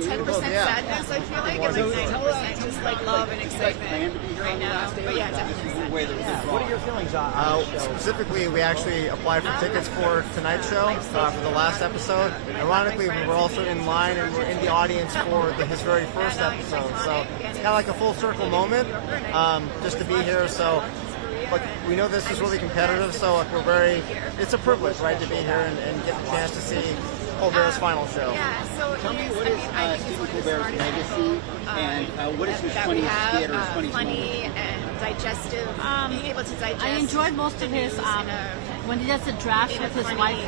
10% sadness, I feel like, and like 90% just like love and excitement right now. But yeah, definitely sadness. What are your feelings on the show? Specifically, we actually applied for tickets for tonight's show for the last episode. Ironically, we were also in line and we're in the audience for his very first episode. So it's kind of like a full circle moment just to be here. So look, we know this is really competitive, so like, it's a privilege, right, to be here and get the chance to see Colbert's final show. Yeah, so tell me, what is Stephen Colbert's legacy, and what is his funniest skit or his funniest funny and digestive, being able to digest. I enjoyed most of his, when he does the draft with his wife.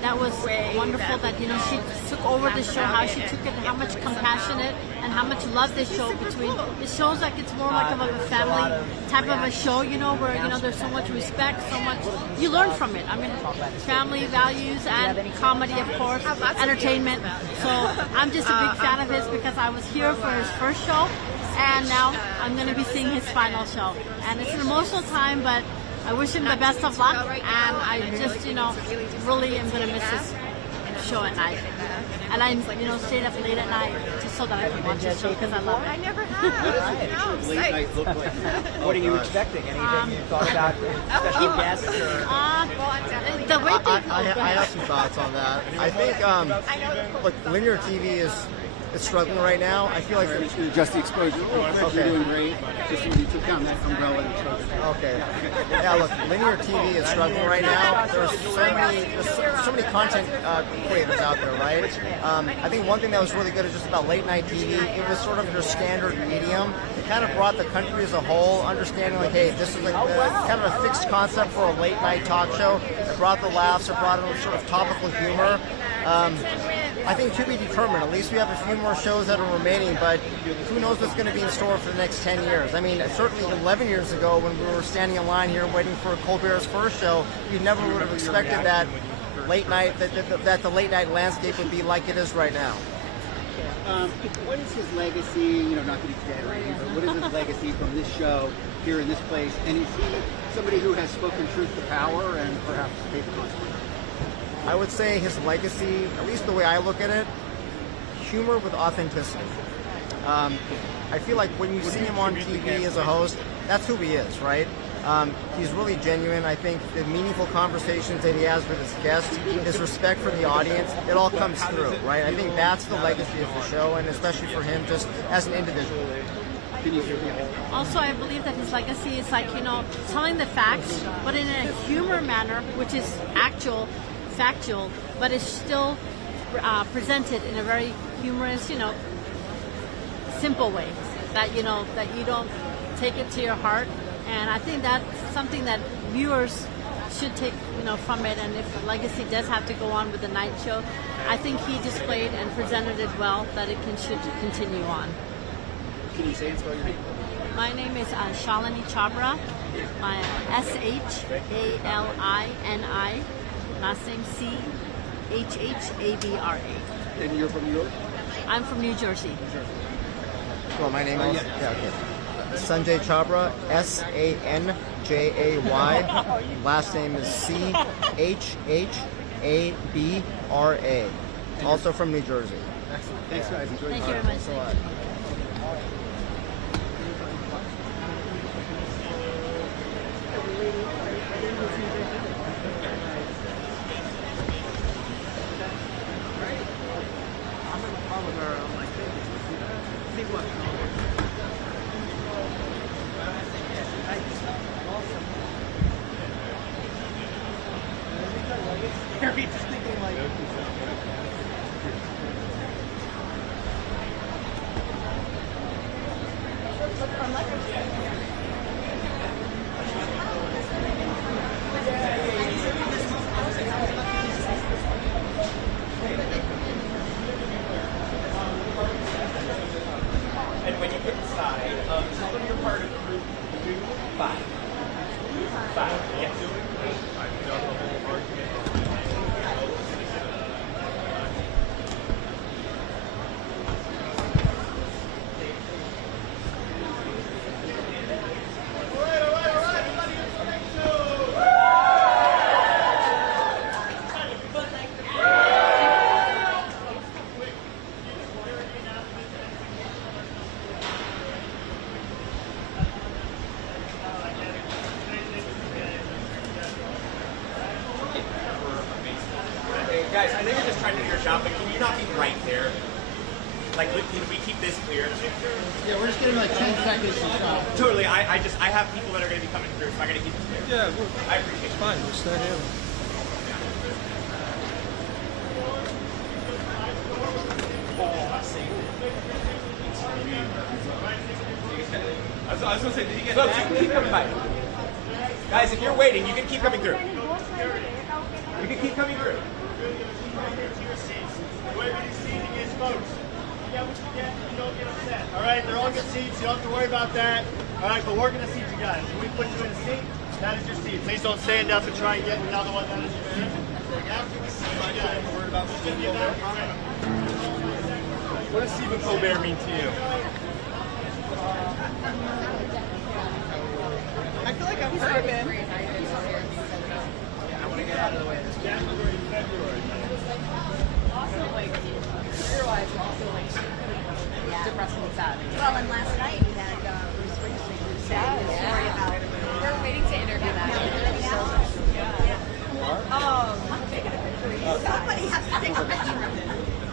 That was wonderful that, you know, she took over the show, how she took it, and how much compassionate and how much love they show between. It shows like it's more like of a family type of a show, you know, where, you know, there's so much respect, so much, you learn from it. I mean, family values and comedy, of course, entertainment. So I'm just a big fan of his because I was here for his first show, and now I'm going to be seeing his final show. And it's an emotional time, but I wish him the best of luck, and I just, you know, really am going to miss his show at night. And I, you know, stayed up late at night just so that I could watch his show because I love it. I never have. late night look like? What are you expecting? Anything you thought about special guests? The way I have some thoughts on that. I think, look, linear TV is struggling right now. I feel like Just the exposure. You're doing great. Just you took down that umbrella and exposure. Okay. Yeah, look, linear TV is struggling right now. There's so many content creators out there, right? I think one thing that was really good is just about late night TV. It was sort of your standard medium. It kind of brought the country as a whole, understanding like, hey, this is like kind of a fixed concept for a late night talk show. It brought the laughs. It brought in sort of topical humor. I think to be determined. At least we have a few more shows that are remaining, but who knows what's going to be in store for the next 10 years. I mean, certainly 11 years ago when we were standing in line here waiting for Colbert's first show, we never would have expected that late night, that the late night landscape would be like it is right now. What is his legacy, you know, not that he's dead or anything, but what is his legacy from this show here in this place? And is he somebody who has spoken truth to power and perhaps paid the consequences? I would say his legacy, at least the way I look at it, humor with authenticity. I feel like when you see him on TV as a host, that's who he is, right? He's really genuine. I think the meaningful conversations that he has with his guests, his respect for the audience, it all comes through, right? I think that's the legacy of the show, and especially for him just as an individual. Also, I believe that his legacy is like, you know, telling the facts, but in a humor manner, which is factual, but it's still presented in a very humorous, you know, simple way. That, you know, that you don't take it to your heart. And I think that's something that viewers should take, you know, from it. And if the legacy does have to go on with the night show, I think he displayed and presented it well, that it should continue on. Can you say and spell your name? My name is Shalini Chabra. My Shalini. Last name Chhabra. And you're from New York? I'm from New Jersey. Well, my name is Sanjay Chabra, Sanjay. Last name is Chhabra. Also from New Jersey. Excellent. Thanks, guys. Enjoy. Thank you very much. Thanks a lot. you not be right there? Like, we keep this clear. Yeah, we're just getting like 10 seconds to shot. Totally. I have people that are going to be coming through, so I got to keep it clear. Yeah, I appreciate it. fine. We'll start here. I was going to say, did you get folks, you can keep coming by. Guys, if you're waiting, you can keep coming through. You can keep coming through. Whoever these seating is, folks. You get what you get, you don't get upset. All right, they're all good seats. You don't have to worry about that. All right, but we're going to seat you guys. When we put you in a seat, that is your seat. Please don't stand up and try and get another one. That is your seat. After we seat you guys, we're worried about Stephen Colbert. What does Stephen Colbert mean to you? I feel like I've heard of him. January, February. Also, like, career-wise, also, like, depressing and sad. Well, and last night we had Bruce Springsteen who said his story about. We're waiting to interview that. Somebody has to take a picture of it.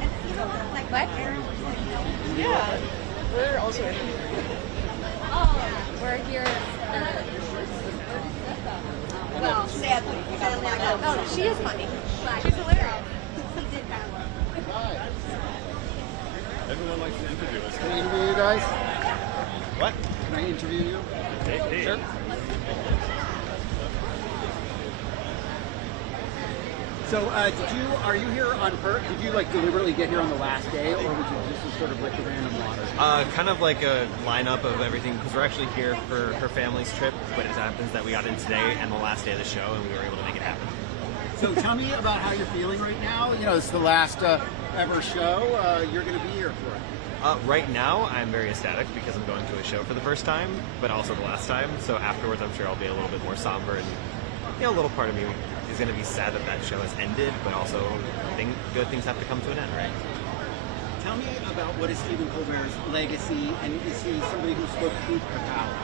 And you know, like What? Yeah. We're also in. We're here. well, sadly, I got Oh, she is funny. She's hilarious. He did that one. Everyone likes to interview us. Can I interview you guys? What? Can I interview you? Sure. So, are you here on purpose? Did you like deliberately get here on the last day, or was it just sort of like a random lottery? Kind of like a lineup of everything, because we're actually here for her family's trip, but it happens that we got in today and the last day of the show, and we were able to make it happen. So tell me about how you're feeling right now. You know, it's the last ever show. You're going to be here for it. Right now, I'm very ecstatic because I'm going to a show for the first time, but also the last time. So afterwards, I'm sure I'll be a little bit more somber, and a little part of me is going to be sad that that show has ended, but also good things have to come to an end, right? Tell me about what is Stephen Colbert's legacy, and is he somebody who spoke truth to power?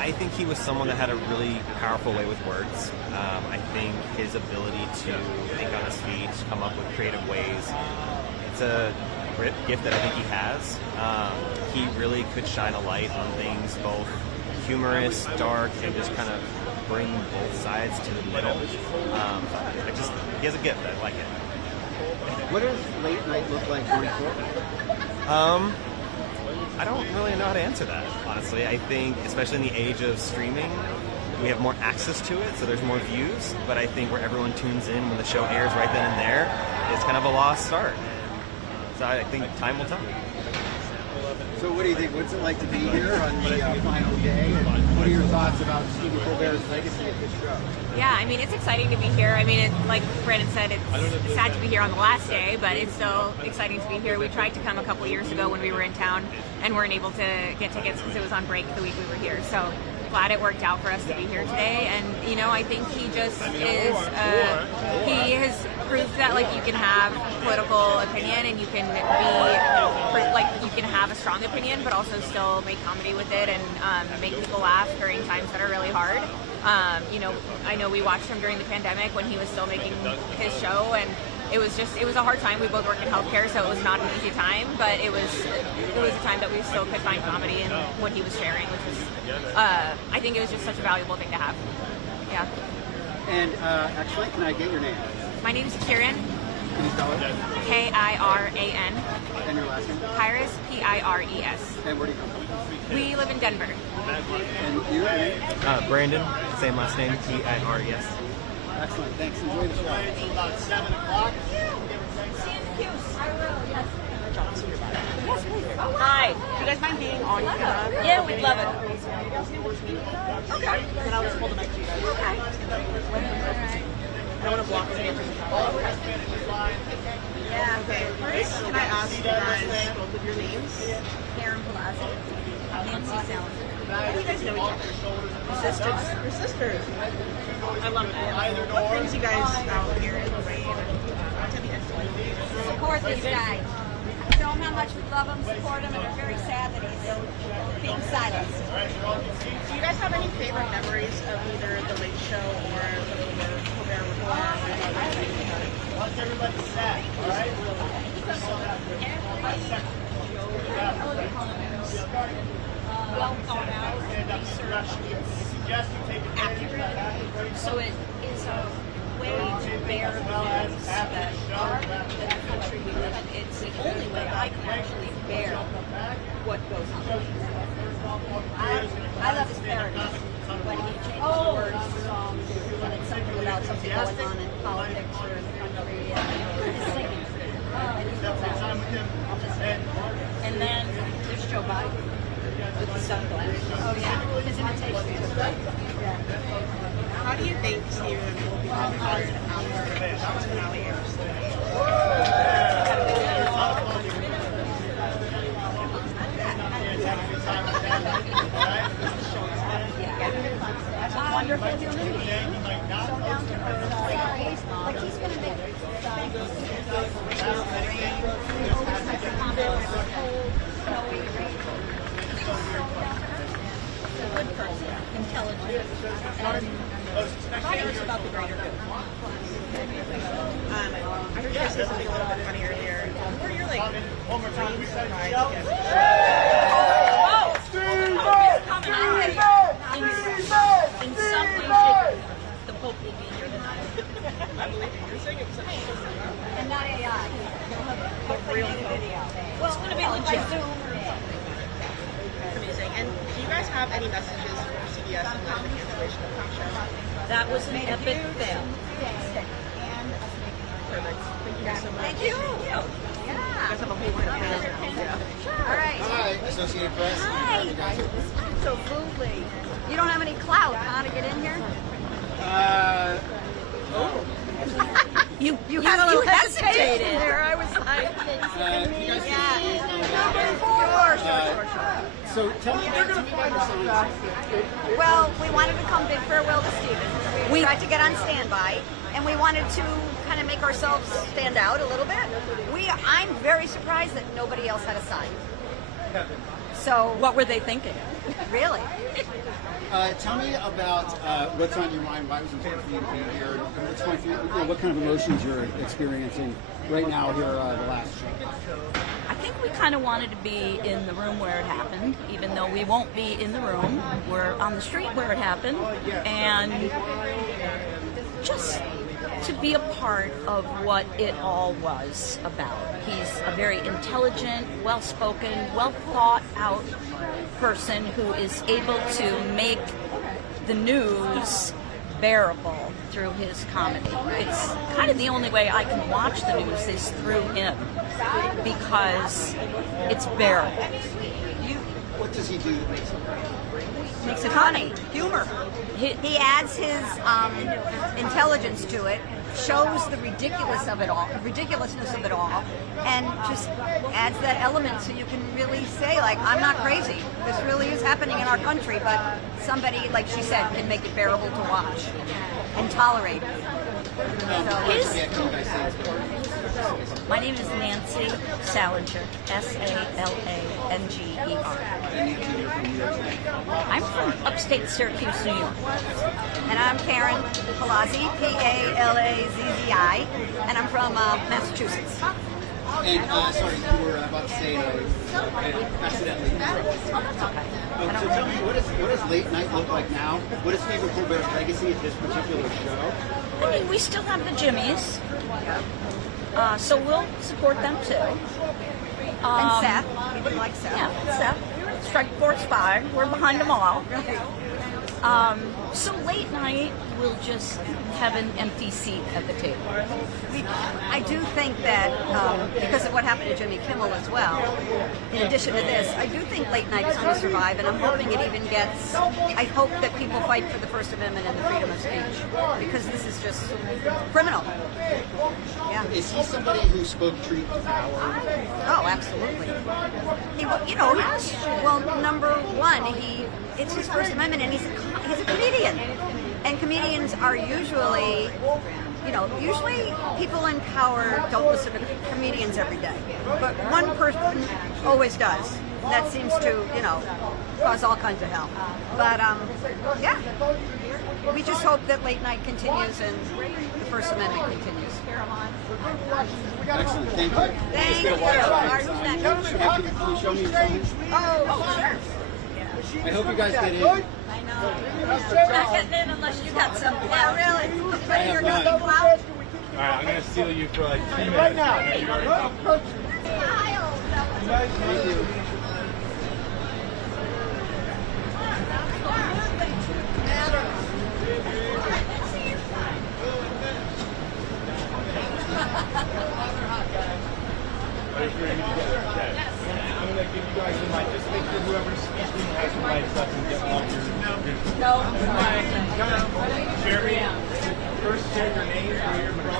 I think he was someone that had a really powerful way with words. I think his ability to think on his feet, come up with creative ways, it's a gift that I think he has. He really could shine a light on things both humorous, dark, and just kind of bring both sides to the middle. He has a gift. I like it. What does late night look like going forward? I don't really know how to answer that, honestly. I think, especially in the age of streaming, we have more access to it, so there's more views, but I think where everyone tunes in when the show airs right then and there, it's kind of a lost start. So I think time will tell. So what do you think? What's it like to be here on the final day? And what are your thoughts about Stephen Colbert's legacy at this show? Yeah, I mean, it's exciting to be here. I mean, like Brandon said, it's sad to be here on the last day, but it's still exciting to be here. We tried to come a couple years ago when we were in town and weren't able to get tickets because it was on break the week we were here. So glad it worked out for us to be here today. And, you know, I think he just is, he has proved that, like, you can have political opinion and you can be, like, you can have a strong opinion, but also still make comedy with it and make people laugh during times that are really hard. You know, I know we watched him during the pandemic when he was still making his show, and it was a hard time. We both work in healthcare, so it was not an easy time, but it was a time that we still could find comedy in what he was sharing, which was, I think it was just such a valuable thing to have. Yeah. And actually, can I get your name? My name is Kieran. Can you spell it? K-I-R-A-N. And your last name? Pires, P-I-R-E-S. And where do you come from? We live in Denver. And you? Brandon, same last name, T-I-R-E-S. Excellent. Thanks. Enjoy the show. Until about 7 o'clock. Hi. Do you guys mind being on camera? Yeah, we'd love it. Okay. Then I'll just hold the mic to you guys. Okay. I don't want to block the camera. Yeah. Okay. First, can I ask you guys both of your names? Karen Palazzi, Nancy Salinger. How do you guys know each other? Your sisters. Your sisters. I love that. What brings you guys out here in the rain? Support this guy. Show him how much we love him, support him, and are very sad that he's being silenced. Do you guys have any favorite memories of either The Late Show or the Colbert Report? Once everybody's set, all right? suggest you take advantage of that package right So it is a way to bear the things that are in the country we live in. It's the only way I can actually bear what goes on. I love his parodies. When he changes the words when it's something about something going on in politics or in the country, and his singing. And then there's Joe Biden with the sunglasses. Oh yeah, his imitation. Yeah. How do you think Stephen will be considered our personality That's a wonderful human being. So down to earth. Like he's going to make good person, intelligent, and cares about the greater good. I heard you guys say something a little bit funny earlier. Where you're like, in some way, the Pope will be here tonight. I believe it. You're saying it was such And not AI. Hopefully made a video. Well, it's going to be legit. Zoom or something. It's amazing. And do you guys have any messages for CBS and like the cancellation of the show? That was an epic fail. Perfect. Thank you guys so much. Thank you. You guys have a whole line of fans. All right. Hi, Associated Press. Hi. Absolutely. You don't have any clout, huh, to get in here? You had a little hesitation there. I was like, So tell me about your songs. well, we wanted to come big farewell to Stephen. We tried to get on standby, and we wanted to kind of make ourselves stand out a little bit. I'm very surprised that nobody else had a sign. So What were they thinking? really, Tell me about what's on your mind. Why it was important for you to be here? And what's going through, what kind of emotions you're experiencing right now here, the last show? I think we kind of wanted to be in the room where it happened, even though we won't be in the room. We're on the street where it happened, and just to be a part of what it all was about. He's a very intelligent, well-spoken, well-thought-out person who is able to make the news bearable through his comedy. It's kind of the only way I can watch the news is through him, because it's bearable. What does he do that makes it makes it funny, humor. He adds his intelligence to it, shows the ridiculousness of it all, and just adds that element so you can really say, like, I'm not crazy. This really is happening in our country, but somebody, like she said, can make it bearable to watch and tolerate. My name is Nancy Salinger, Salenger. I'm from upstate Syracuse, New York. And I'm Karen Palazzi, Palazzi, and I'm from Massachusetts. And sorry, you were about to say accidentally. So tell me, what does late night look like now? What is Stephen Colbert's legacy at this particular show? I mean, we still have the Jimmies, so we'll support them too. And Seth, we would like Seth. Yeah, Seth. Strike Force 5. We're behind them all. So late night, we'll just have an empty seat at the table. I do think that because of what happened to Jimmy Kimmel as well, in addition to this, I do think late night is going to survive, and I'm hoping it even gets, I hope that people fight for the First Amendment and the freedom of speech, because this is just criminal. Yeah. Is he somebody who spoke truth to power? Oh, absolutely. Well, number one, it's his First Amendment, and he's a comedian. And comedians are usually, usually people in power don't listen to comedians every day. But one person always does. That seems to, cause all kinds of hell. But, yeah. We just hope that late night continues and the First Amendment continues. Excellent. Thank you. Thank you. Can you show me something? Oh, sure. I hope you guys get in. I know. Not getting in unless you got some. Yeah, really. But you're not going out. All right, I'm gonna steal you for like 2 minutes. Right now. You already- Thank you. Wait for me to get it. Okay. I'm gonna give you guys the mic. Just make sure whoever's speaking has the mic up and get off your. No. Come on. Jeremy, first share your name, where you're from.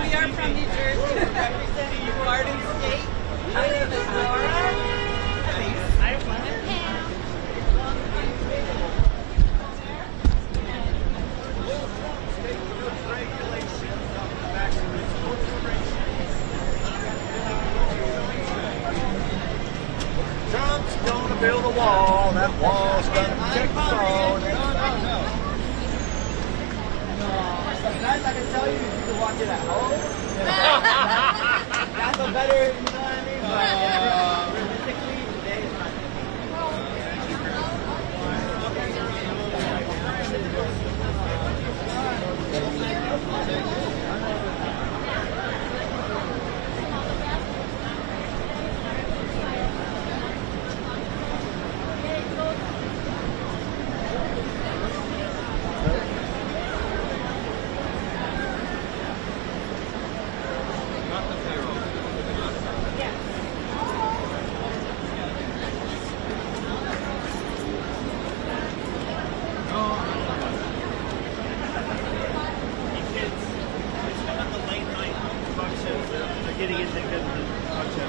We are from New Jersey. We're representing Garden State. My name is Laura. Trump's gonna build a wall. That wall's gonna protect the throne. Guys, I can tell you if you can watch it at home. That's a better, you know what I mean? But realistically, today is not. Getting into good function.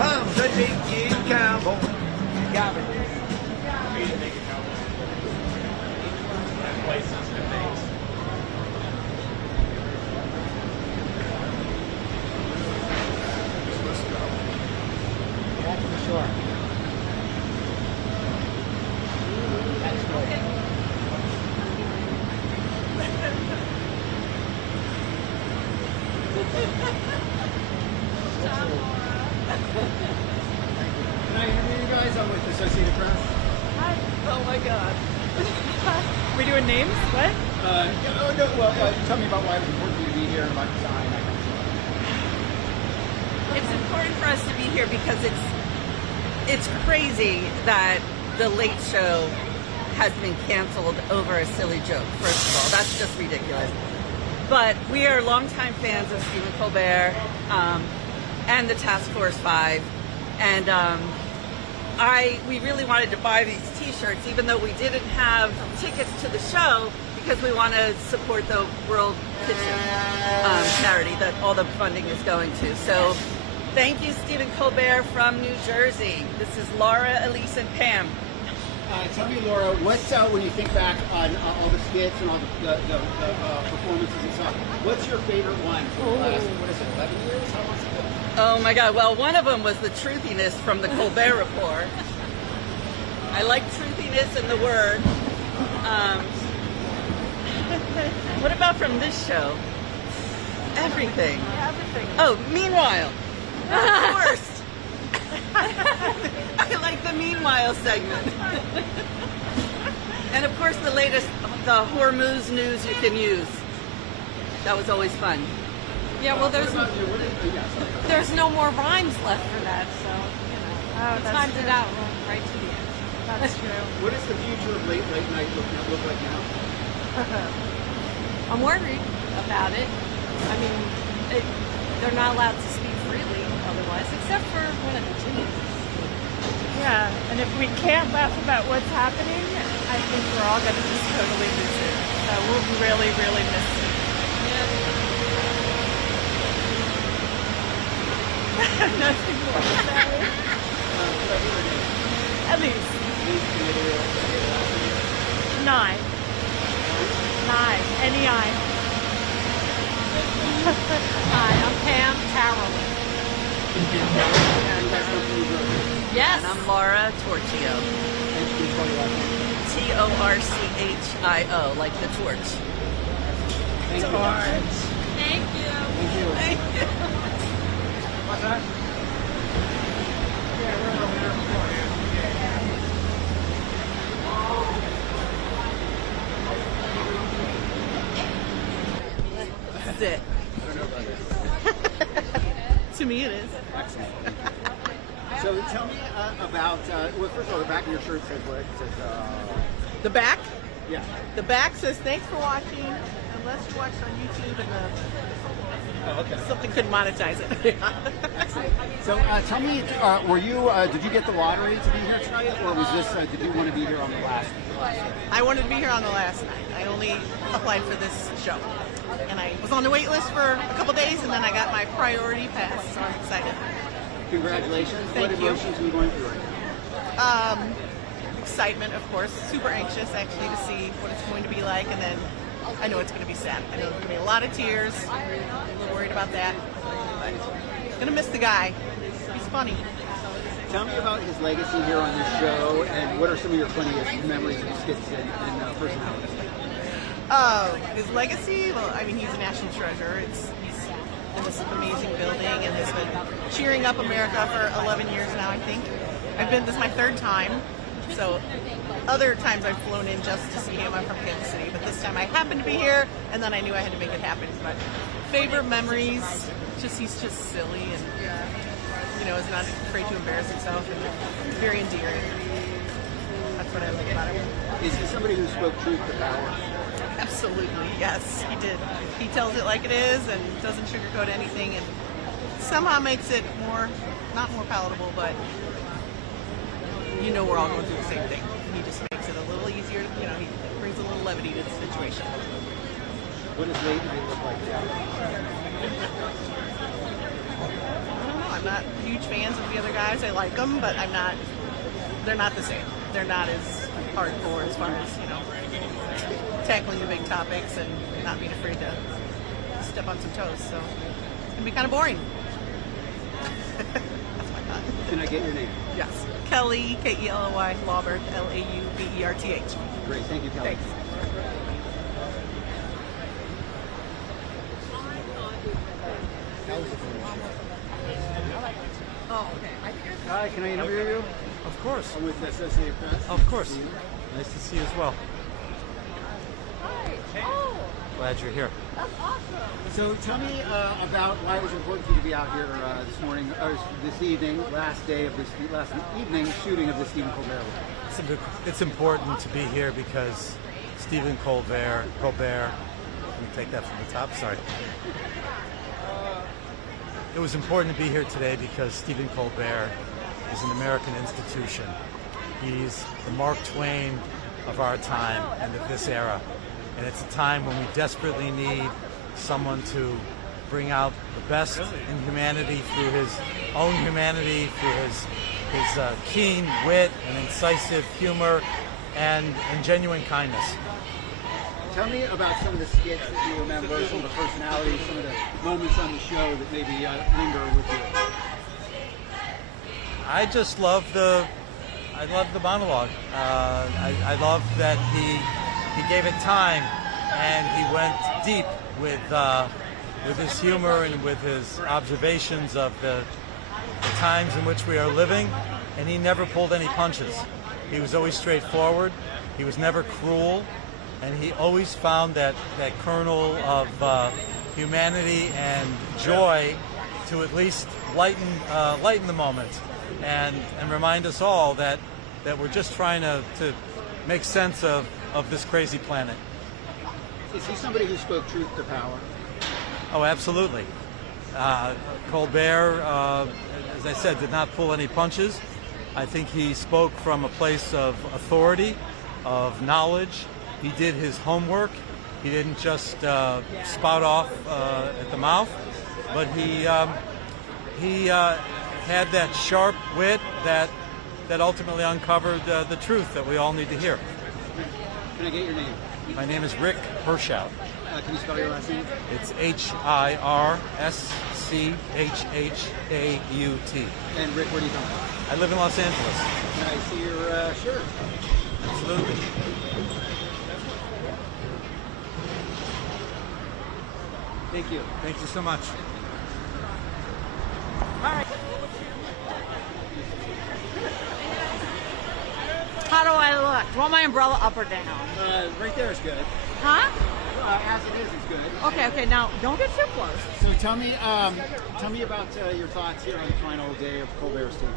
I'm the Dickie Cowboy. Can I interview you guys? I'm with the Associated Press. Oh my god. We doing names? What? Tell me about why it was important for you to be here and about design. That kind of stuff. It's important for us to be here because it's crazy that the Late Show has been canceled over a silly joke. First of all, that's just ridiculous. But we are longtime fans of Stephen Colbert and the Task Force 5, and we really wanted to buy these T-shirts, even though we didn't have tickets to the show, because we want to support the World Kitchen charity that all the funding is going to. So, thank you, Stephen Colbert from New Jersey. This is Laura, Elise, and Pam. Tell me, Laura, what's when you think back on all the skits and all the performances and stuff, what's your favorite one from the last, 11 years? How long has it been? Oh my God, well, one of them was the truthiness from the Colbert Report. I like truthiness in the word. What about from this show? Everything. Oh, meanwhile. Of course. I like the meanwhile segment. And of course the latest, the Hormuz news you can use. That was always fun. Yeah, well, there's no more rhymes left for that, so you know, timed it out right to the end. That's true. What does the future of late night look like now? I'm worried about it. I mean, they're not allowed to speak freely otherwise, except for one of the teenagers. Yeah, and if we can't laugh about what's happening, I think we're all going to just totally lose it. So we'll really, really miss it. Nothing more to say. At least. 9. N-E-I. Hi, I'm Pam Carroll. Yes. And I'm Laura Torchio. Torchio, like the torch. Thank you. Thank you. Thank you. What's that? This is it. To me, it is. Excellent. So tell me about, well, first of all, the back of your shirt says what? It says, The back? Yeah. The back says, thanks for watching. Unless you watched on YouTube and something couldn't monetize it. Excellent. So tell me, were you, did you get the lottery to be here tonight, or was this, did you want to be here on the last night? I wanted to be here on the last night. I only applied for this show. And I was on the wait list for a couple days, and then I got my priority pass, so I'm excited. Congratulations. Thank what you. emotions are you going through right now? Excitement, of course. Super anxious, actually, to see what it's going to be like, and then I know it's going to be sad. I know there's going to be a lot of tears. I'm a little worried about that. But I'm going to miss the guy. He's funny. Tell me about his legacy here on this show, and what are some of your funniest memories of skits and personalities? His legacy? Well, I mean, he's a national treasure. He's in this amazing building and has been cheering up America for 11 years now, I think. This is my 3rd time. So other times I've flown in just to see him. I'm from Kansas City, but this time I happened to be here, and then I knew I had to make it happen. But favorite memories, he's just silly and, you know, is not afraid to embarrass himself, and very endearing. That's what I like about him. Is he somebody who spoke truth to power? Absolutely, yes, he did. He tells it like it is and doesn't sugarcoat anything, and somehow makes it not more palatable, but you know we're all going through the same thing. He just makes it a little easier, you know, he brings a little levity to the situation. What does late night look like now? I don't know, I'm not huge fans of the other guys. I like them, but they're not the same. They're not as hardcore as far as, you know, tackling the big topics and not being afraid to step on some toes. So it's going to be kind of boring. That's my thought. Can I get your name? Yes. Kelly, K-E-L-L-Y, Laubert, L-A-U-B-E-R-T-H. Great. Thank you, Kelly. Thanks. Oh, okay. Hi, can I interview you? Of course. I'm with Associated Press. Of course. Nice to see you as well. Hi. Oh, Glad you're here. that's awesome. So tell me about why it was important for you to be out here this morning, or this evening, last evening shooting of the Stephen Colbert. It's important to be here because Stephen Colbert, let me take that from the top, sorry. It was important to be here today because Stephen Colbert is an American institution. He's the Mark Twain of our time and of this era. And it's a time when we desperately need someone to bring out the best in humanity through his own humanity, through his keen wit and incisive humor and genuine kindness. Tell me about some of the skits that you remember, some of the personalities, some of the moments on the show that maybe linger with you. I just love the monologue. I love that he gave it time and he went deep with his humor and with his observations of the times in which we are living, and he never pulled any punches. He was always straightforward. He was never cruel, and he always found that kernel of humanity and joy to at least lighten the moment and remind us all that we're just trying to make sense of this crazy planet. Is he somebody who spoke truth to power? Oh, absolutely. Colbert, as I said, did not pull any punches. I think he spoke from a place of authority, of knowledge. He did his homework. He didn't just spout off at the mouth, but he had that sharp wit that ultimately uncovered the truth that we all need to hear. Can I get your name? My name is Rick Hirschout. Can you spell your last name? It's Hirschchaut. And Rick, where do you come from? I live in Los Angeles. Can I see your shirt? Absolutely. Thank you. Thank you so much. All right. How do I look? Do you want my umbrella up or down? Right there is good. Huh? As it is good. Okay. Now, don't get too close. So tell me about your thoughts here on the final day of Colbert's team.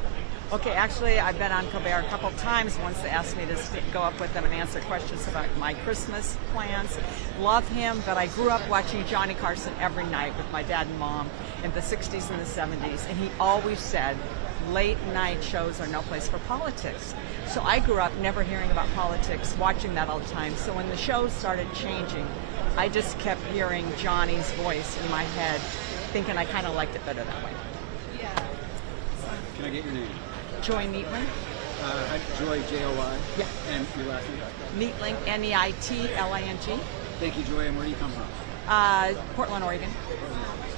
Okay, actually, I've been on Colbert a couple of times. Once they asked me to go up with them and answer questions about my Christmas plans. Love him, but I grew up watching Johnny Carson every night with my dad and mom in the 60s and the 70s, and he always said, late night shows are no place for politics. So I grew up never hearing about politics, watching that all the time. So when the shows started changing, I just kept hearing Johnny's voice in my head, thinking I kind of liked it better that way. Can I get your name? Joy Neatling. Joy, J-O-Y? Yeah. And your last name? Neatling, Neitling. Thank you, Joy. And where do you come from? Portland, Oregon.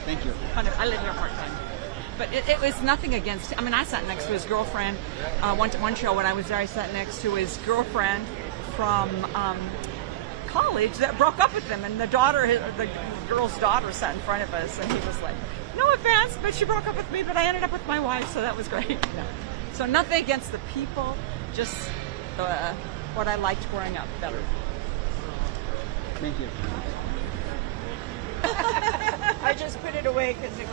Thank you. I live here part-time. But it was nothing against him. I mean, I sat next to his girlfriend. One show when I was there, I sat next to his girlfriend from college that broke up with him. And the girl's daughter sat in front of us. And he was like, no offense, but she broke up with me, but I ended up with my wife, so that was great. No. So nothing against the people, just what I liked growing up better. Thank you. I just put it away because it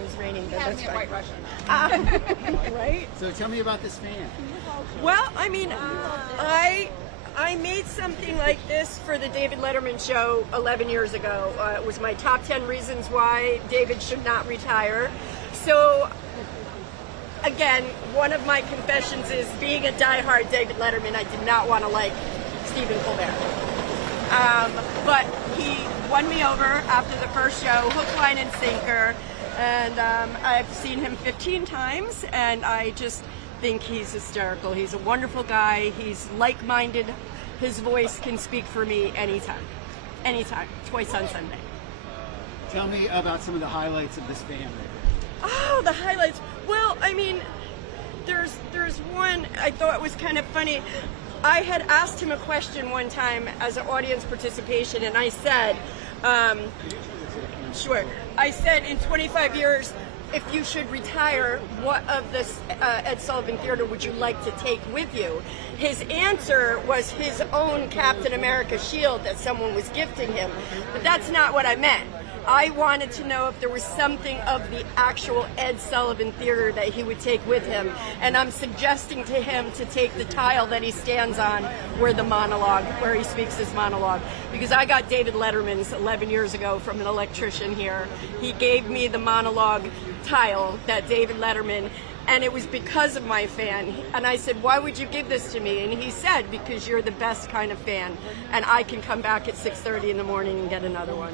was raining. But that's fine. White Russian. Right? So tell me about this fan. Well, I mean, I made something like this for the David Letterman show 11 years ago. It was my top 10 reasons why David should not retire. So, again, one of my confessions is being a diehard David Letterman, I did not want to like Stephen Colbert. But he won me over after the first show, hook, line, and sinker. And I've seen him 15 times, and I just think he's hysterical. He's a wonderful guy. He's like-minded. His voice can speak for me anytime. Anytime. Twice on Sunday. Tell me about some of the highlights of this fan. Oh, the highlights. Well, I mean, there's one I thought was kind of funny. I had asked him a question one time as an audience participation, and I said, sure. I said, in 25 years, if you should retire, what of this Ed Sullivan Theater would you like to take with you? His answer was his own Captain America shield that someone was gifting him. But that's not what I meant. I wanted to know if there was something of the actual Ed Sullivan Theater that he would take with him. And I'm suggesting to him to take the tile that he stands on where he speaks his monologue. Because I got David Letterman's 11 years ago from an electrician here. He gave me the monologue tile that David Letterman, and it was because of my fan. And I said, why would you give this to me? And he said, because you're the best kind of fan, and I can come back at 6:30 in the morning and get another one.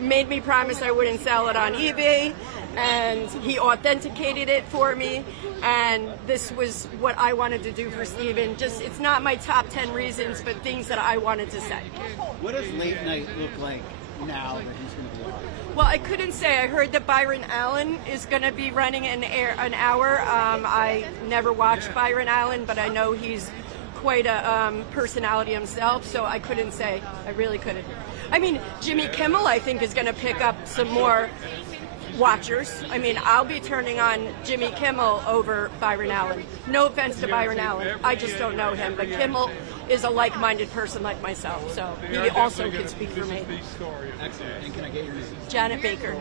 Made me promise I wouldn't sell it on eBay, and he authenticated it for me, and this was what I wanted to do for Stephen. Just, it's not my top 10 reasons, but things that I wanted to say. What does late night look like now that he's going to be on? Well, I couldn't say. I heard that Byron Allen is going to be running an hour. I never watched Byron Allen, but I know he's quite a personality himself, so I couldn't say. I really couldn't. I mean, Jimmy Kimmel, I think, is going to pick up some more watchers. I mean, I'll be turning on Jimmy Kimmel over Byron Allen. No offense to Byron Allen, I just don't know him. But Kimmel is a like-minded person like myself, so he also can speak for me. Excellent. And can I get your name? Janet Baker,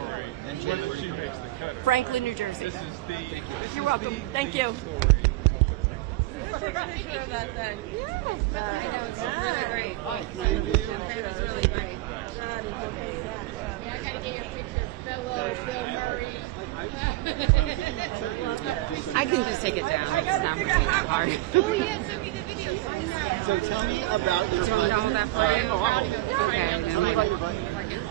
And Janet, where are you from? Franklin, New Jersey. Thank you. You're welcome. Thank you. Take a picture of that thing. Yeah. I know, it's really great. It was really great. I gotta get your picture, fellow Bill Murray. I can just take it down. It's not really that hard. Oh yeah, send me the video. So tell me about your Do you want me to hold that for you? Okay. Tell me about your button.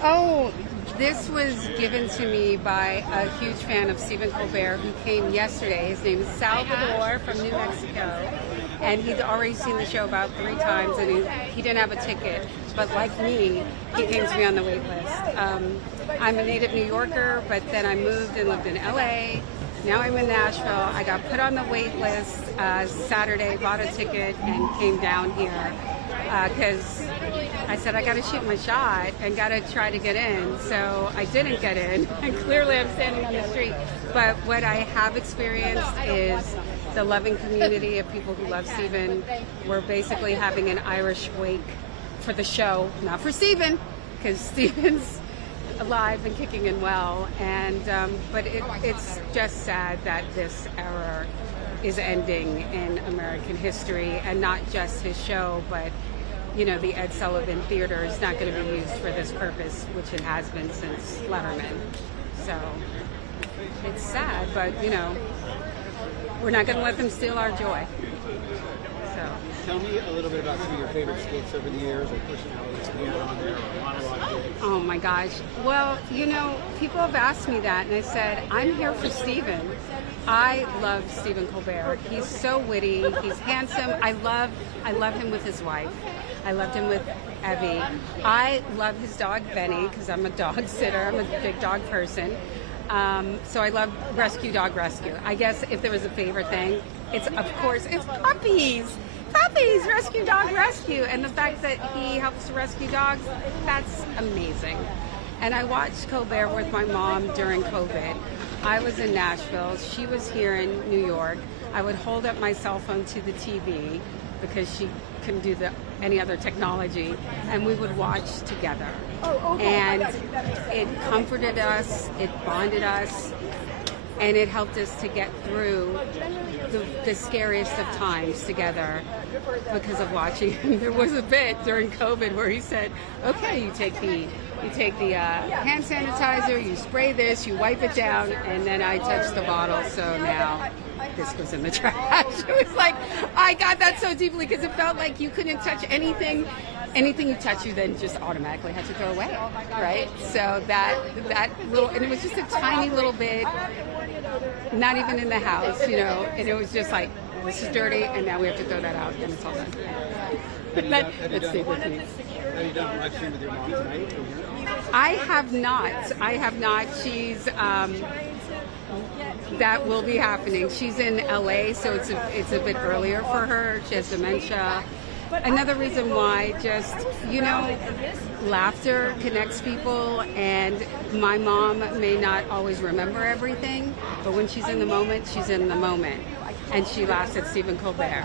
Oh, this was given to me by a huge fan of Stephen Colbert who came yesterday. His name is Salvador from New Mexico. And he'd already seen the show about 3 times, and he didn't have a ticket. But like me, he came to me on the wait list. I'm a native New Yorker, but then I moved and lived in LA. Now I'm in Nashville. I got put on the wait list Saturday, bought a ticket, and came down here because I said I got to shoot my shot and got to try to get in. So I didn't get in, and clearly I'm standing on the street. But what I have experienced is the loving community of people who love Stephen. We're basically having an Irish wake for the show, not for Stephen, because Stephen's alive and kicking and well. And but it's just sad that this era is ending in American history, and not just his show, but you know, the Ed Sullivan Theater is not going to be used for this purpose, which it has been since Letterman. So it's sad, but you know, we're not going to let them steal our joy. So Tell me a little bit about some of your favorite skits over the years, or personalities you had on there, or monologue. oh my gosh. Well, you know, people have asked me that, and I said, I'm here for Stephen. I love Stephen Colbert. He's so witty. He's handsome. I love him with his wife. I loved him with Evie. I love his dog Benny because I'm a dog sitter. I'm a big dog person. So I love Rescue Dog Rescue. I guess if there was a favorite thing, it's puppies. Puppies, Rescue Dog Rescue. And the fact that he helps to rescue dogs, that's amazing. And I watched Colbert with my mom during COVID. I was in Nashville. She was here in New York. I would hold up my cell phone to the TV because she couldn't do any other technology, and we would watch together. And it comforted us, it bonded us, and it helped us to get through the scariest of times together because of watching him. There was a bit during COVID where he said, okay, you take the hand sanitizer, you spray this, you wipe it down, and then I touch the bottle, so now this goes in the trash. It was like, I got that so deeply because it felt like you couldn't touch anything. Anything you touch, you then just automatically have to throw away, right? So that little, and it was just a tiny little bit, not even in the house, you know, and it was just like, this is dirty, and now we have to throw that out, and it's all done. That stayed with me. Have you done live stream with your mom tonight? I have not. She's that will be happening. She's in LA, so it's a bit earlier for her. She has dementia. Another reason why, just, you know, laughter connects people, and my mom may not always remember everything, but when she's in the moment, she's in the moment. And she laughs at Stephen Colbert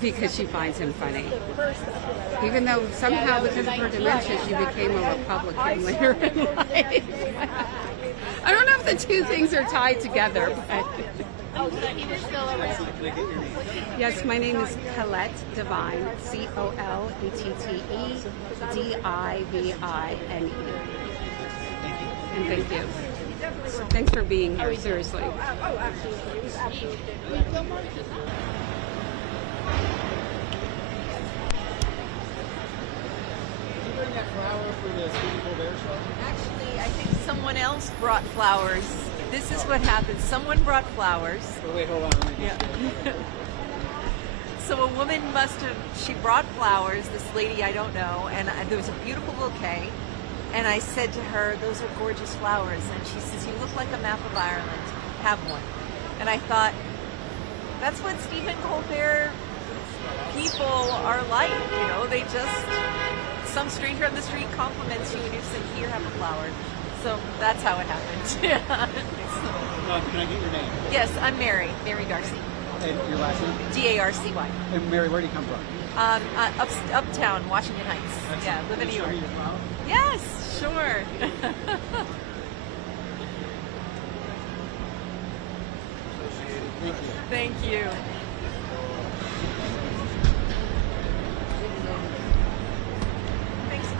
because she finds him funny. Even though somehow, because of her dementia, she became a Republican later in life. I don't know if the two things are tied together, but... Yes, my name is Colette Divine, COLETTE DIVINE. And thank you. Thanks for being here, seriously. Actually, I think someone else brought flowers. This is what happened. Someone brought flowers. Oh, wait, hold on. Yeah. So a woman she brought flowers, this lady I don't know, and there was a beautiful bouquet. And I said to her, those are gorgeous flowers. And she says, you look like a map of Ireland. Have one. And I thought, that's what Stephen Colbert people are like. You know, they just, some stranger on the street compliments you and you say, here, have a flower. So that's how it happened. Yeah. Can I get your name? Yes, I'm Mary Darcy. And your last name? D-A-R-C-Y. And Mary, where do you come from? Uptown, Washington Heights. Yeah, live in New York. Yes, sure. Thank you. Thanks for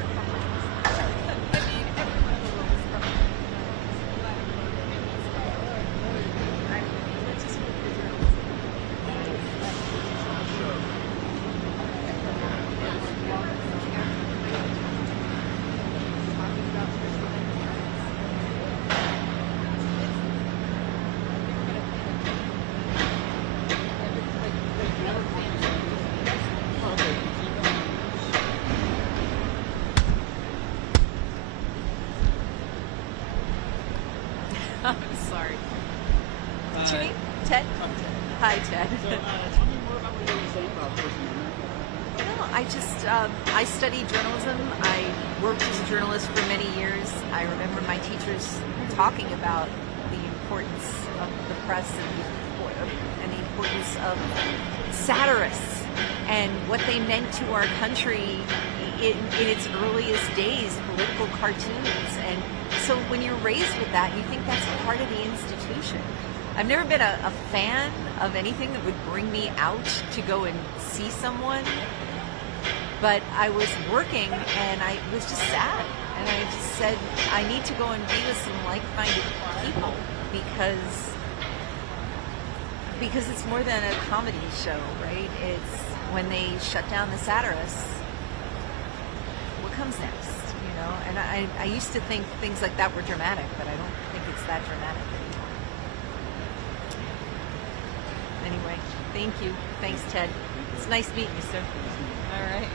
I'm sorry. What's your name? Ted? Hi, Ted. So, tell me more about what you were saying about First Amendment. No, I studied journalism. I worked as a journalist for many years. I remember my teachers talking about the importance of the press and the importance of satirists and what they meant to our country in its earliest days, political cartoons. And so when you're raised with that, you think that's part of the institution. I've never been a fan of anything that would bring me out to go and see someone, but I was working and I was just sad. And I just said, I need to go and be with some like-minded people because it's more than a comedy show, right? It's when they shut down the satirists, what comes next, you know? And I used to think things like that were dramatic, but I don't think it's that dramatic anymore. Anyway, thank you. Thanks, Ted. It's nice meeting you, sir. All right.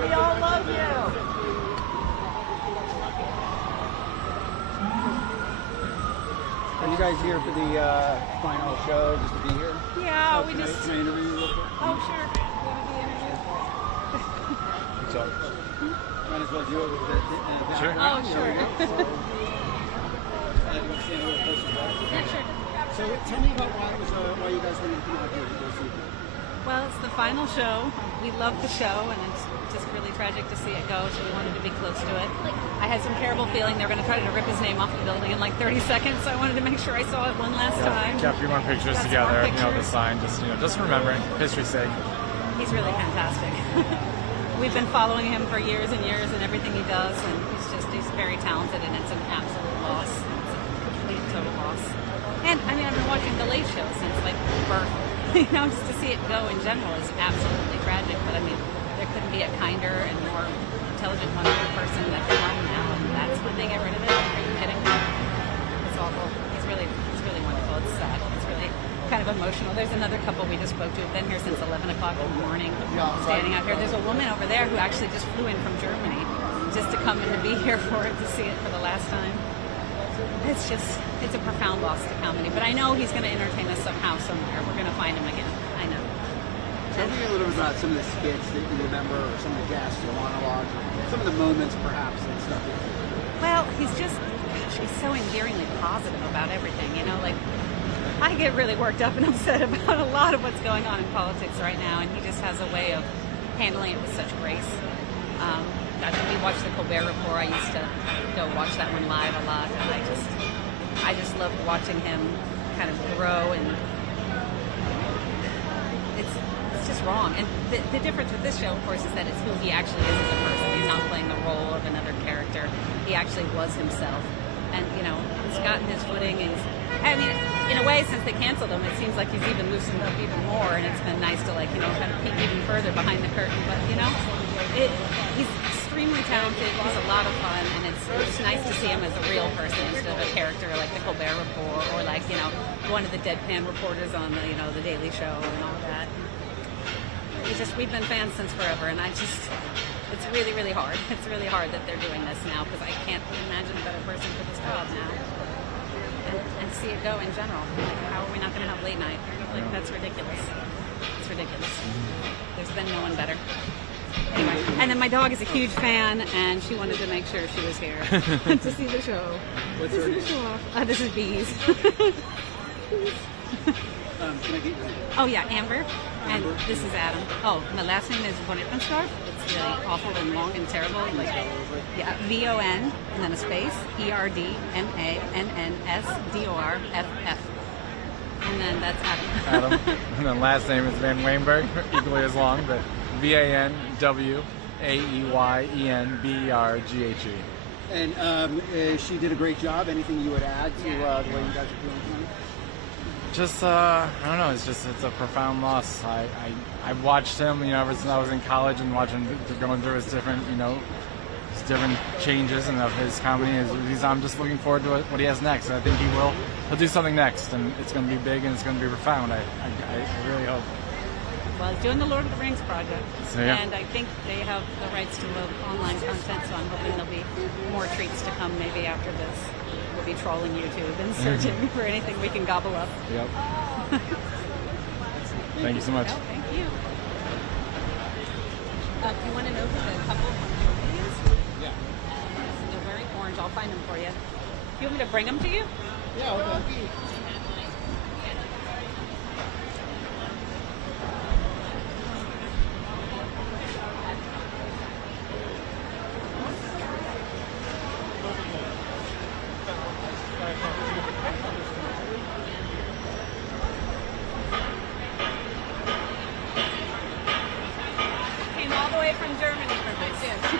We all love you. Are you guys here for the final show, just to be here? Yeah, we can just. Can I interview you real quick? Oh, sure. What's up? Might as well do it with the Sure. Oh, sure. Do you want to stand a little closer? Yeah, sure. So tell me about why you guys wanted to come out here to go see it. Well, it's the final show. We love the show, and it's just really tragic to see it go, so we wanted to be close to it. I had some terrible feeling they were going to try to rip his name off the building in like 30 seconds, so I wanted to make sure I saw it one last time. Got a few more pictures Got some together, more you know, the pictures. sign, just remembering, history's sake. He's really fantastic. We've been following him for years and years and everything he does, and he's very talented, and it's an absolute loss. It's a complete, total loss. And, I mean, I've been watching The Late Show since, like, birth. You know, just to see it go in general is absolutely tragic, but I mean, there couldn't be a kinder and more intelligent, wonderful person at the helm now, and that's when they get rid of it. Are you kidding me? It's awful. He's really wonderful. It's sad. It's really kind of emotional. There's another couple we just spoke to who've been here since 11 o'clock in the morning, standing out here. There's a woman over there who actually just flew in from Germany just to come and to be here for it, to see it for the last time. It's a profound loss to comedy, but I know he's going to entertain us somehow, somewhere. We're going to find him again. I know. Tell me a little bit about some of the skits that you remember, or some of the guests or monologues or some of the moments, perhaps, and stuff. Well, he's so endearingly positive about everything, you know, like, I get really worked up and upset about a lot of what's going on in politics right now, and he just has a way of handling it with such grace. We watched the Colbert Report. I used to go watch that one live a lot, and I just loved watching him kind of grow, and it's just wrong. And the difference with this show, of course, is that it's who he actually is as a person. He's not playing the role of another character. He actually was himself. And, you know, he's gotten his footing. I mean, in a way, since they canceled him, it seems like he's even loosened up even more, and it's been nice to, like, you know, kind of peek even further behind the curtain. But, you know, he's extremely talented. He's a lot of fun, and it's just nice to see him as a real person instead of a character like the Colbert Report or, like, you know, one of the deadpan reporters on the, you know, the Daily Show and all that. We've been fans since forever, and it's really, really hard. It's really hard that they're doing this now, because I can't imagine a better person for this job now. And see it go in general. How are we not going to have late night? Like, that's ridiculous. It's ridiculous. There's been no one better. Anyway, and then my dog is a huge fan, and she wanted to make sure she was here to see the show. What's her name? This is Bees. Can I get your name? Oh yeah, Amber. And this is Adam. Oh, my last name is von Ippensdorf. It's really awful and long and terrible. Like, yeah, V-O-N, and then a space, E-R-D-M-A-N-N-S-D-O-R-F-F. And then that's Adam. Adam. And then last name is Van Weinberg, equally as long, but V-A-N-W-A-E-Y-E-N-B-E-R-G-H-E. And she did a great job. Anything you would add to the way you guys are doing tonight? Just, I don't know, it's a profound loss. I've watched him, you know, ever since I was in college, and watching him going through his different, you know, his different changes and of his comedy. I'm just looking forward to what he has next. And I think he'll do something next, and it's going to be big and it's going to be profound. I really hope. Well, he's doing the Lord of the Rings project, so, yeah. And I think they have the rights to online content, so I'm hoping there'll be more treats to come maybe after this. We'll be trolling YouTube and searching for anything we can gobble up. Yep. Thank you so much. No, thank you. You want to know who the couple from Germany is? Yeah. They're very orange. I'll find them for you. You want me to bring them to you? Yeah, okay.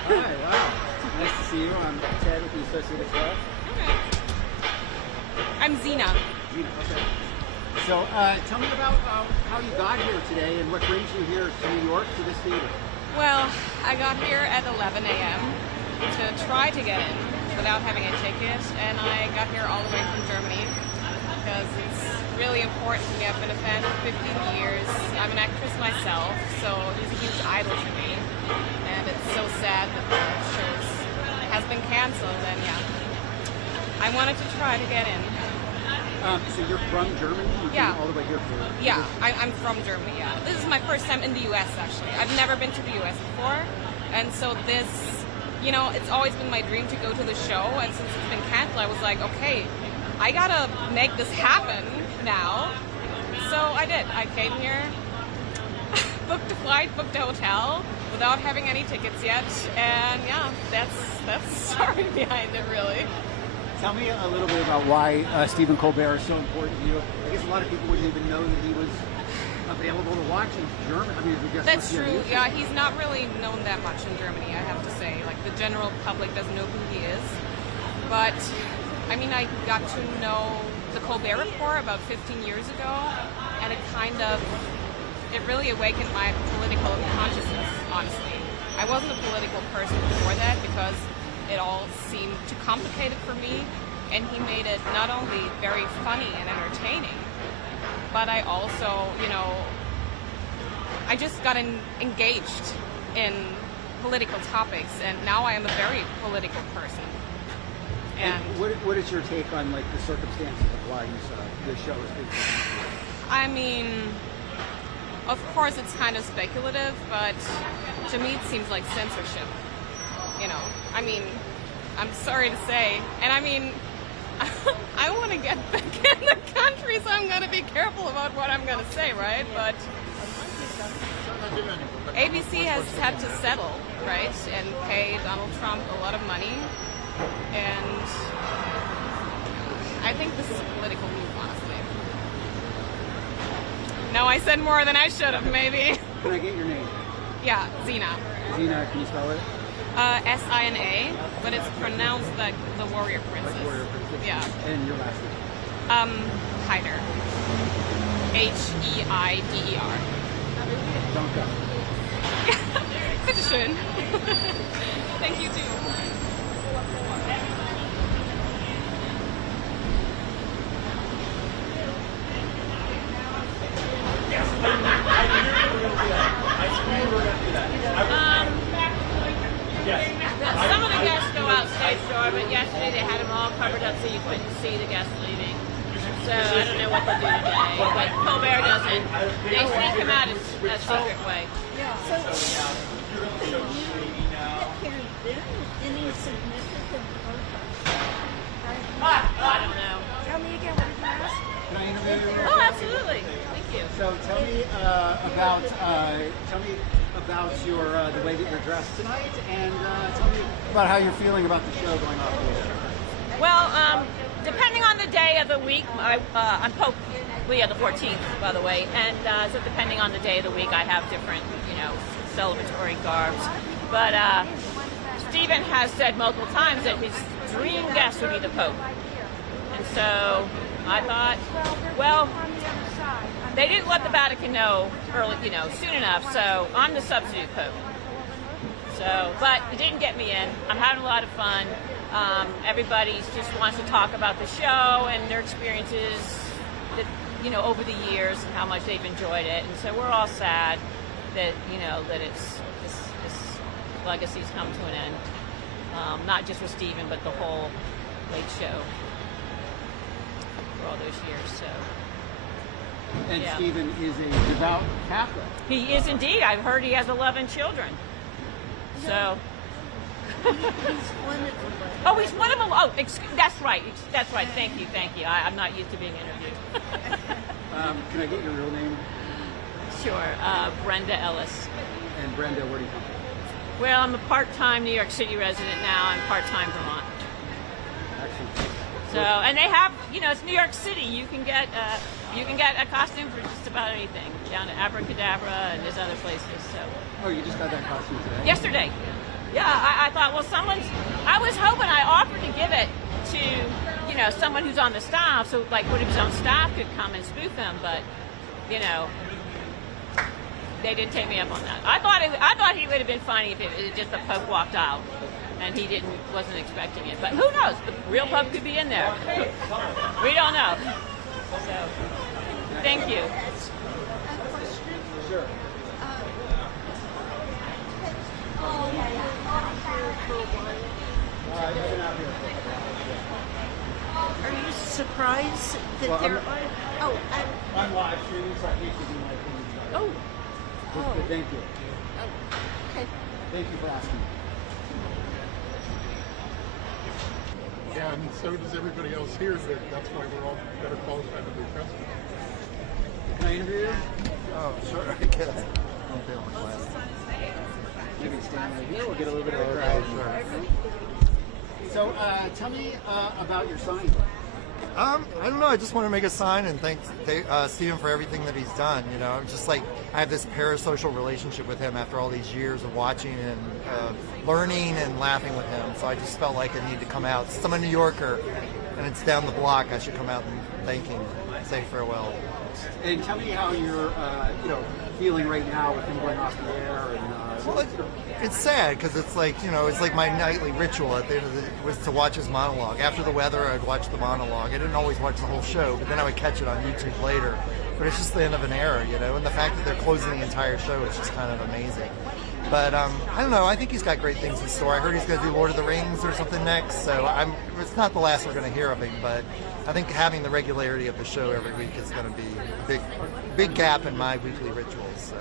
Hi, wow. Nice to see you. I'm Ted with the Associated Press. I'm Zena. Zena, okay. So tell me about how you got here today and what brings you here to New York to this theater. Well, I got here at 11 a.m. to try to get in without having a ticket, and I got here all the way from Germany because it's really important to me. I've been a fan for 15 years. I'm an actress myself, so he's a huge idol to me. And it's so sad that the show has been canceled, and yeah, I wanted to try to get in. So you're from Germany? You Yeah. came all the way here for Yeah, I'm from Germany, yeah. This is my first time in the U.S., actually. I've never been to the U.S. before, and so this, you know, it's always been my dream to go to the show, and since it's been canceled, I was like, okay, I gotta make this happen now. So I did. I came here, booked a flight, booked a hotel, without having any tickets yet, and yeah, that's the story behind it, really. Tell me a little bit about why Stephen Colbert is so important to you. I guess a lot of people wouldn't even know that he was available to watch in Germany. I mean, I guess That's true. Yeah, he's not really known that much in Germany, I have to say. Like, the general public doesn't know who he is. But, I mean, I got to know the Colbert Report about 15 years ago, and it really awakened my political consciousness, honestly. I wasn't a political person before that because it all seemed too complicated for me, and he made it not only very funny and entertaining, but I also, you know, I just got engaged in political topics, and now I am a very political person. And what is your take on, like, the circumstances of why the show is being canceled? I mean, of course it's kind of speculative, but to me it seems like censorship. you know, I mean, I'm sorry to say, and I mean, I want to get back in the country, so I'm going to be careful about what I'm going to say, right? But ABC has had to settle, right, and pay Donald Trump a lot of money, and I think this is a political move, honestly. No, I said more than I should have, maybe. Can I get your name? Yeah, Xena. Xena, can you spell it? S-I-N-A, but it's pronounced like the Warrior Princess. Like Warrior Princess? Yeah. And your last name? Heider. H-E-I-D-E-R. Danke. Bitteschön. Thank you, too. Some of the guests go out stage door, but yesterday they had them all covered up so you couldn't see the guests leaving. So I don't know what they'll do today. But Colbert doesn't. They sneak him out a secret way. Any significant I don't know. Tell me again, what did you ask? Can I interview you? Oh, absolutely. Thank you. So tell me about your the way that you're dressed tonight, and tell me about how you're feeling about the show going off the air. Well, depending on the day of the week, I'm Pope Leo the 14th, by the way, and so depending on the day of the week, I have different, celebratory garbs. But Stephen has said multiple times that his dream guest would be the Pope. And so I thought, well, they didn't let the Vatican know early, soon enough, so I'm the substitute Pope. So, but it didn't get me in. I'm having a lot of fun. Everybody just wants to talk about the show and their experiences that, over the years and how much they've enjoyed it. And so we're all sad that, that it's this legacy's come to an end. Not just with Stephen, but the whole Late Show for all those years. So. And yeah. Stephen is a devout Catholic. He is indeed. I've heard he has 11 children. So. He's one of them. Oh, he's one of them. Oh, that's right. That's right. Thank you. I'm not used to being interviewed. Can I get your real name? Sure. Brenda Ellis. And Brenda, where do you come from? Well, I'm a part-time New York City resident now. I'm part-time Vermont. Excellent. So, and they have, it's New York City. You can get a costume for just about anything, down to Abracadabra and there's other places. So. Oh, you just got that costume today? Yesterday. Yeah, I thought, well, I was hoping, I offered to give it to, someone who's on the staff, so like one of his own staff could come and spoof him, but, they didn't take me up on that. I thought he would have been funny if it just the Pope walked out and he wasn't expecting it. But who knows? The real Pope could be in there. We don't know. So, thank you. Sure. Are you surprised that there are? I'm live streaming, so I hate to do my thing. Oh. But thank you. Okay. Thank you for asking. Yeah, and so does everybody else here. That's why we're all better qualified to be president. Can I interview you? Oh, sure, I guess. You can stand right here. We'll get a little bit of a crowd. So, tell me about your sign. I don't know. I just want to make a sign and thank Stephen for everything that he's done. Just like I have this parasocial relationship with him after all these years of watching and learning and laughing with him. So I just felt like I needed to come out. Since I'm a New Yorker and it's down the block, I should come out and thank him, say farewell. And tell me how you're, feeling right now with him going off the air. And well, it's sad because it's like it's like my nightly ritual at the end of was to watch his monologue. After the weather, I'd watch the monologue. I didn't always watch the whole show, but then I would catch it on YouTube later. But it's just the end of an era, and the fact that they're closing the entire show is just kind of amazing. But I don't know. I think he's got great things in store. I heard he's going to do Lord of the Rings or something next, so it's not the last we're going to hear of him. But I think having the regularity of the show every week is going to be a big gap in my weekly rituals.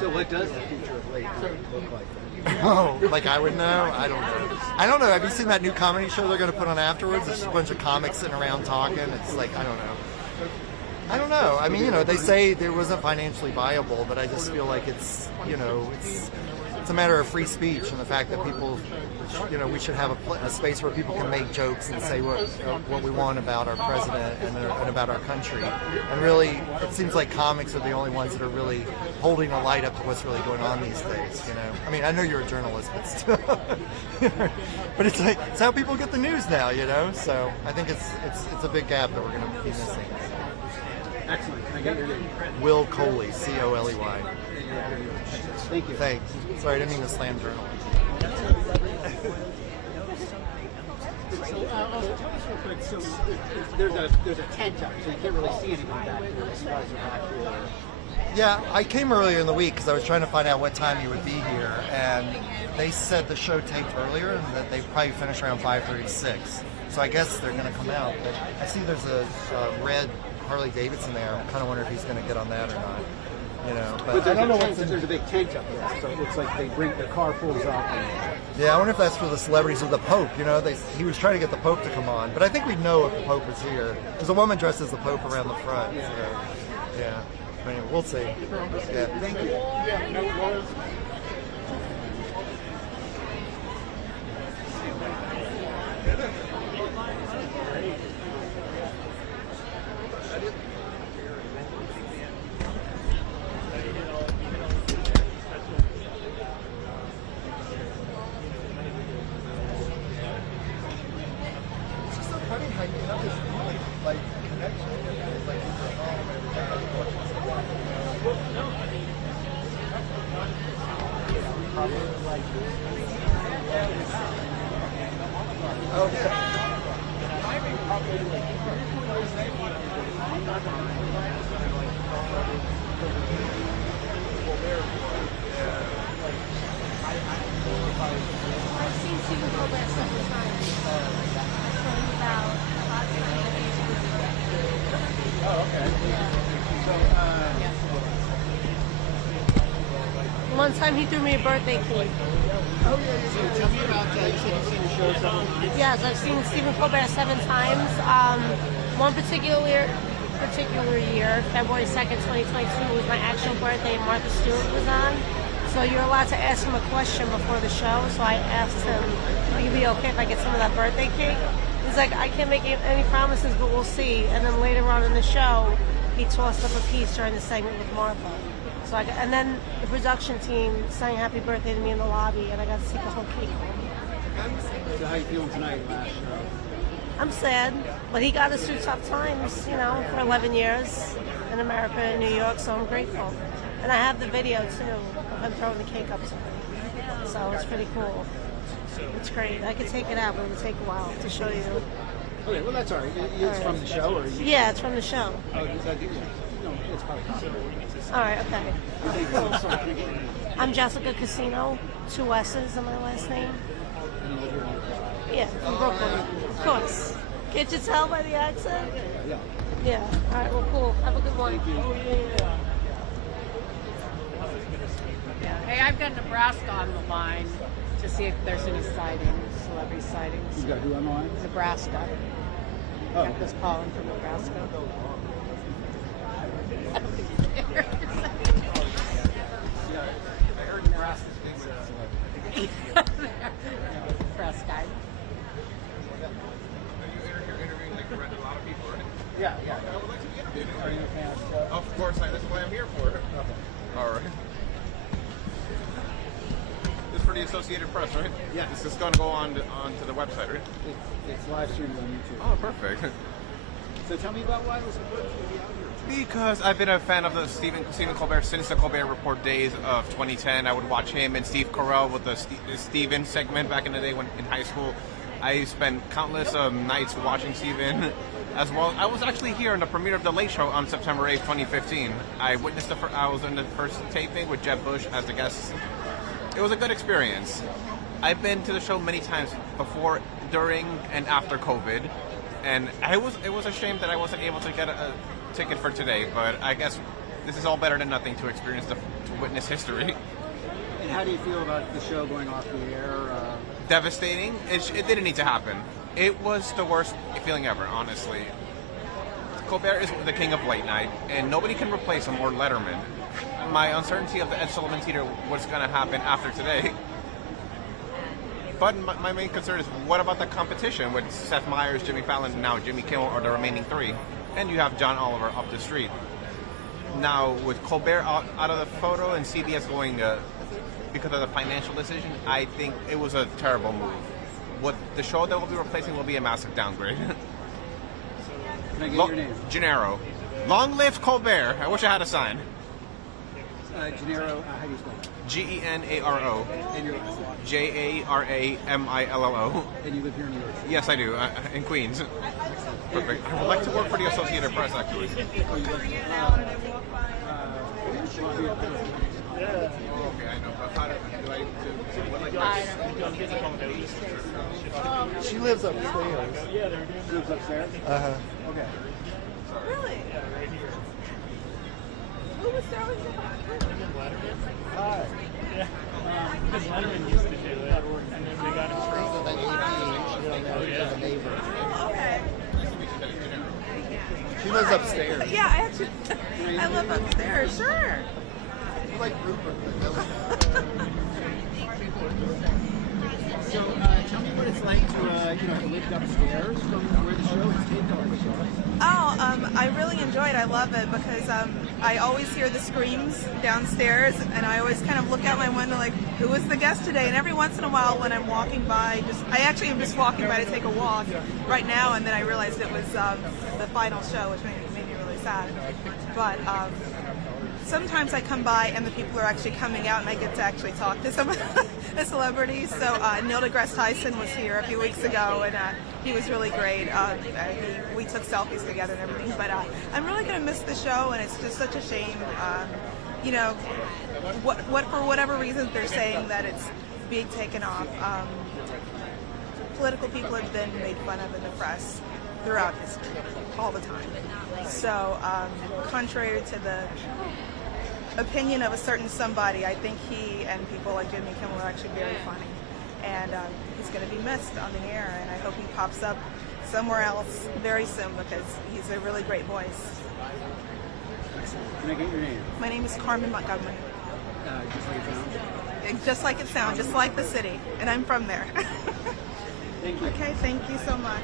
So what does the future of late night look like? Oh, like I would know? I don't know. I don't know. Have you seen that new comedy show they're going to put on afterwards? It's just a bunch of comics sitting around talking. It's like, I don't know. I don't know. I mean, they say it wasn't financially viable, but I just feel like it's a matter of free speech and the fact that people, we should have a space where people can make jokes and say what we want about our president and about our country. And really, it seems like comics are the only ones that are really holding a light up to what's really going on these days. I mean, I know you're a journalist, but still, but it's like it's how people get the news now. So I think it's a big gap that we're going to be missing. Excellent. Can I get your name? Will Coley, Coley. Thank you. Thanks. Sorry, I didn't mean to slam journalism. So, tell us real quick. So, there's a tent up, so you can't really see anything back here. You guys are back here. Yeah, I came earlier in the week because I was trying to find out what time you would be here, and they said the show taped earlier and that they probably finish around 5:36. So I guess they're going to come out. But I see there's a red Harley Davidson there. I'm kind of wondering if he's going to get on that or not. But I don't know there's a big tent up there, so it looks like the car pulls up. Yeah, I wonder if that's for the celebrities or the Pope. He was trying to get the Pope to come on, but I think we'd know if the Pope was here. There's a woman dressed as the Pope around the front. Yeah. So, yeah. But anyway, we'll see. Yeah. Thank you. I've seen Stephen Colbert several times. One time he threw me a birthday cake. Oh, yeah. So tell me about, you said you've seen the show several times? Yes, I've seen Stephen Colbert 7 times. One particular year, February 2nd, 2022, was my actual birthday, and Martha Stewart was on. So you're allowed to ask him a question before the show. So I asked him, would it be okay if I get some of that birthday cake? He's like, I can't make any promises, but we'll see. And then later on in the show, he tossed up a piece during the segment with Martha. So and then the production team sang happy birthday to me in the lobby, and I got to take the whole cake home. So how are you feeling tonight, last show? I'm sad, but he got us through tough times, for 11 years in America and New York, so I'm grateful. And I have the video, too, of him throwing the cake up to me. So it's pretty cool. It's great. I could take it out, but it would take a while to show you. Okay, well, that's all right. It's from the show? Or Yeah, it's from the show. Oh, it's probably All right, okay. I'm Jessica Casino, 2 S's in my last name. Yeah, from Brooklyn, of course. Can't you tell by the accent? Yeah. Yeah. All right, well, cool. Have a good one. Yeah. Hey, I've got Nebraska on the line to see if there's any sightings, celebrity sightings. You got who on the line? Nebraska. Oh. Got this calling from Nebraska. I heard Nebraska's big with Press guy. Are you interviewing like a lot of people, right? Yeah. I would like to be interviewed. Are you a fan of the show? Of course, that's why I'm here for it. Okay. All right. This is for the Associated Press, right? Yeah. This is going to go on to the website, right? It's live streamed on YouTube. Oh, perfect. So tell me about why it was important to be out here. Because I've been a fan of the Stephen Colbert since the Colbert Report days of 2010. I would watch him and Steve Carell with the Stephen segment back in the day when in high school. I spent countless nights watching Stephen as well. I was actually here in the premiere of The Late Show on September 8th, 2015. I witnessed I was in the first taping with Jeb Bush as the guest. It was a good experience. I've been to the show many times before, during, and after COVID. And it was a shame that I wasn't able to get a ticket for today, but I guess this is all better than nothing to experience to witness history. And how do you feel about the show going off the air? Devastating. It didn't need to happen. It was the worst feeling ever, honestly. Colbert is the king of late night, and nobody can replace him or Letterman. My uncertainty of the Ed Sullivan Theater, what's going to happen after today. But my main concern is, what about the competition with Seth Meyers, Jimmy Fallon, and now Jimmy Kimmel are the remaining three? And you have John Oliver up the street. Now, with Colbert out of the photo and CBS going because of the financial decision, I think it was a terrible move. What the show that will be replacing will be a massive downgrade. Can I get your name? Gennaro. Long live Colbert. I wish I had a sign. Gennaro, how do you spell it? Genaro. And your last name? Jaramillo. And you live here in New York? Yes, I do. In Queens. Perfect. I would like to work for the Associated Press, actually. Oh, you live Okay, I know. But how do I She lives upstairs. She lives upstairs? Uh-huh. Okay. Really? Who was there with you? Hi. Yeah. Because Letterman used to do it, and then they got him straight. Oh, okay. She lives upstairs. Yeah, I actually, I live upstairs, sure. You like Rupert. So, tell me what it's like to live upstairs from where the show is taped on the show. Oh, I really enjoy it. I love it because I always hear the screams downstairs, and I always kind of look out my window like, who is the guest today? And every once in a while when I'm walking by, I actually am just walking by to take a walk right now, and then I realized it was the final show, which made me really sad. But sometimes I come by and the people are actually coming out and I get to actually talk to some of the celebrities. So Neil deGrasse Tyson was here a few weeks ago and he was really great. We took selfies together and everything. But I'm really going to miss the show, and it's just such a shame. What for whatever reason they're saying that it's being taken off. Political people have been made fun of in the press throughout history, all the time. So, contrary to the opinion of a certain somebody, I think he and people like Jimmy Kimmel are actually very funny. And he's going to be missed on the air, and I hope he pops up somewhere else very soon because he's a really great voice. Can I get your name? My name is Carmen Montgomery. Just like it sounds? Just like it sounds, just like the city. And I'm from there. Thank you. Okay, thank you so much.